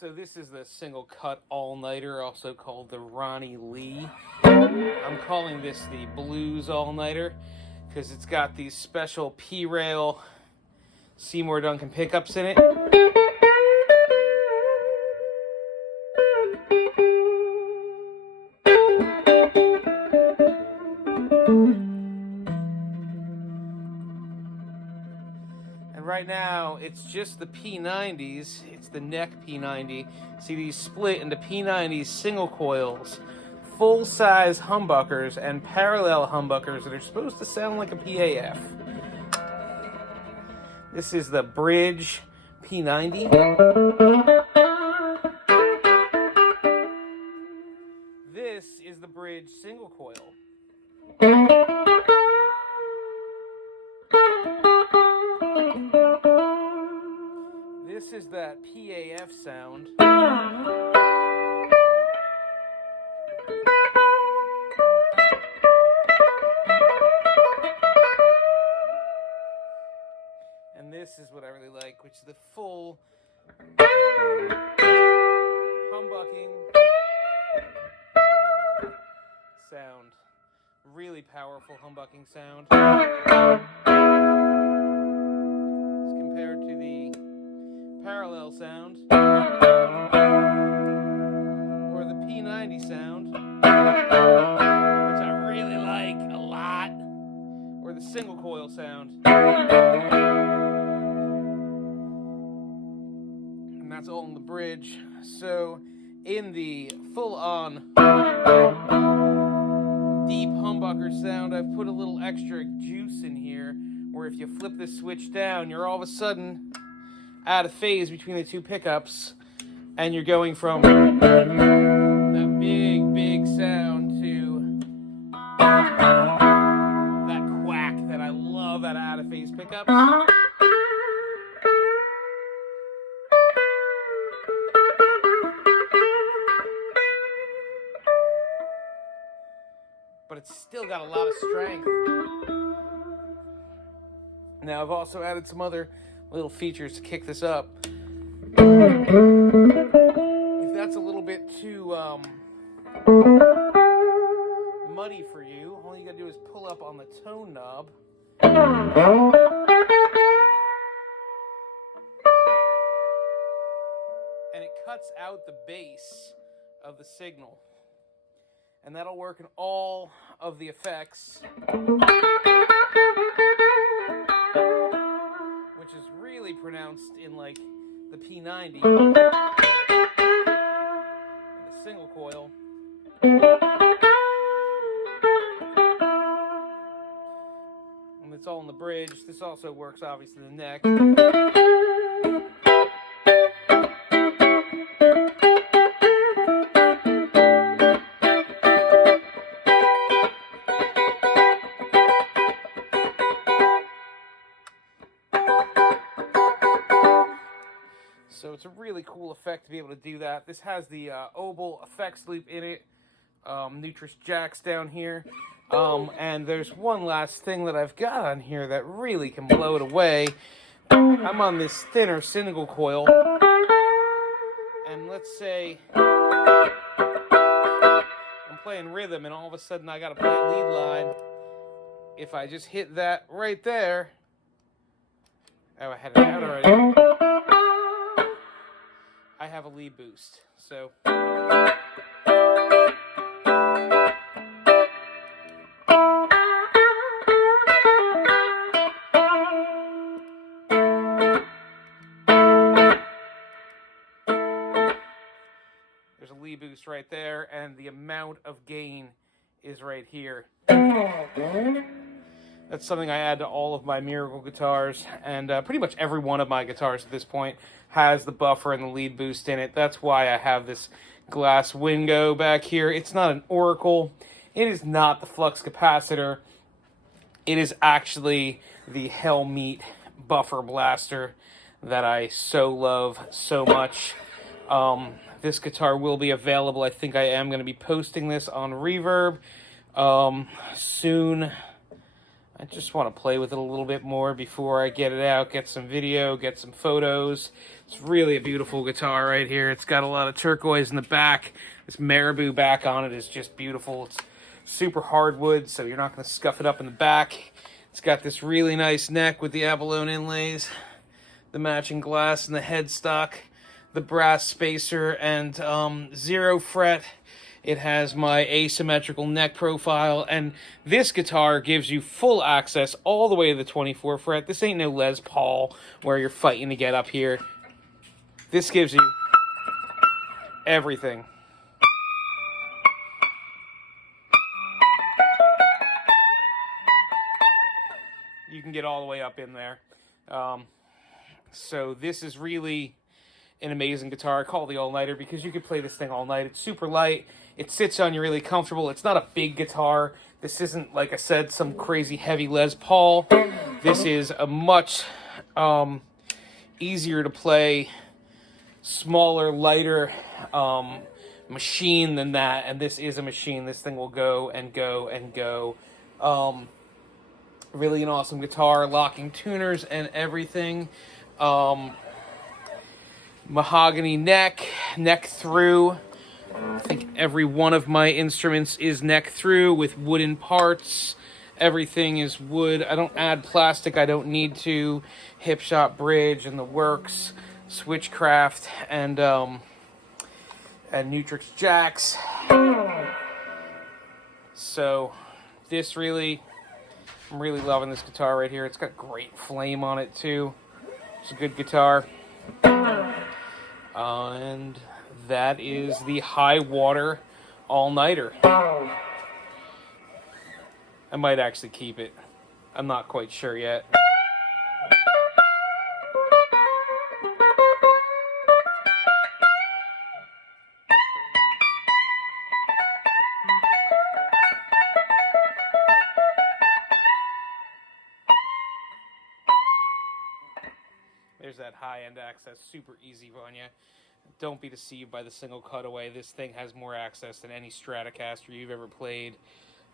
So this is the single cut all-nighter, also called the Ronnie Lee. I'm calling this the Blues all-nighter because it's got these special P-rail Seymour Duncan pickups in it. And right now, it's just the P90s. It's the neck P90. See, these split into P90s single coils, full-size humbuckers, and parallel humbuckers that are supposed to sound like a PAF. This is the Bridge P90. This is the Bridge single coil. This is that PAF sound. And this is what I really like, which is the full humbucking sound. Really powerful humbucking sound. As compared to the parallel sound or the P90 sound, which I really like a lot, or the single coil sound. And that's all in the Bridge. So in the full-on deep humbucker sound, I've put a little extra juice in here, where if you flip this switch down, you're all of a sudden out of phase between the two pickups, and you're going from that big sound to that quack that I love out of phase pickups. But it's still got a lot of strength. Now, I've also added some other little features to kick this up. If that's a little bit too muddy for you, all you gotta do is pull up on the tone knob. And it cuts out the bass of the signal. And that'll work in all of the effects, which is really pronounced in like the P90 and the single coil. And it's all in the Bridge. This also works obviously in the neck. So it's a really cool effect to be able to do that. This has the OBEL effects loop in it, Nutris jacks down here, and there's one last thing that I've got on here that really can blow it away. I'm on this thinner single coil, and let's say I'm playing rhythm, and all of a sudden I gotta play a lead line. If I just hit that right there, oh, I had it out already. I have a lead boost, so there's a lead boost right there, and the amount of gain is right here. That's something I add to all of my Miracle guitars, and pretty much every one of my guitars at this point has the buffer and the lead boost in it. That's why I have this glass window back here. It's not an Oracle. It is not the flux capacitor. It is actually the Hellmeet buffer blaster that I so love so much. This guitar will be available. I think I am going to be posting this on Reverb soon. I just want to play with it a little bit more before I get it out, get some video, get some photos. It's really a beautiful guitar right here. It's got a lot of turquoise in the back. This marabou back on it is just beautiful. It's super hardwood, so you're not going to scuff it up in the back. It's got this really nice neck with the abalone inlays, the matching glass and the headstock, the brass spacer, and 0 fret. It has my asymmetrical neck profile, and this guitar gives you full access all the way to the 24 fret. This ain't no Les Paul where you're fighting to get up here. This gives you everything. You can get all the way up in there. So this is really an amazing guitar. I call it the all-nighter because you could play this thing all night. It's super light. It sits on you really comfortable. It's not a big guitar. This isn't, like I said, some crazy heavy Les Paul. This is a much easier to play, smaller, lighter machine than that. And this is a machine. This thing will go and go and go. Really an awesome guitar. Locking tuners and everything. Mahogany neck through. I think every one of my instruments is neck through with wooden parts. Everything is wood. I don't add plastic. I don't need to. Hip shot bridge and the works, Switchcraft, and Nutrix jacks. So this really, I'm really loving this guitar right here. It's got great flame on it too. It's a good guitar. And that is the High Water All-Nighter. I might actually keep it. I'm not quite sure yet. There's that high-end access, super easy on you. Don't be deceived by the single cutaway. This thing has more access than any Stratocaster you've ever played.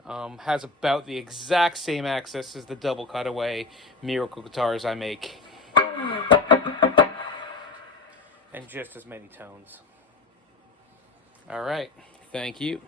Has about the exact same access as the double cutaway Miracle guitars I make. And just as many tones. Alright, thank you.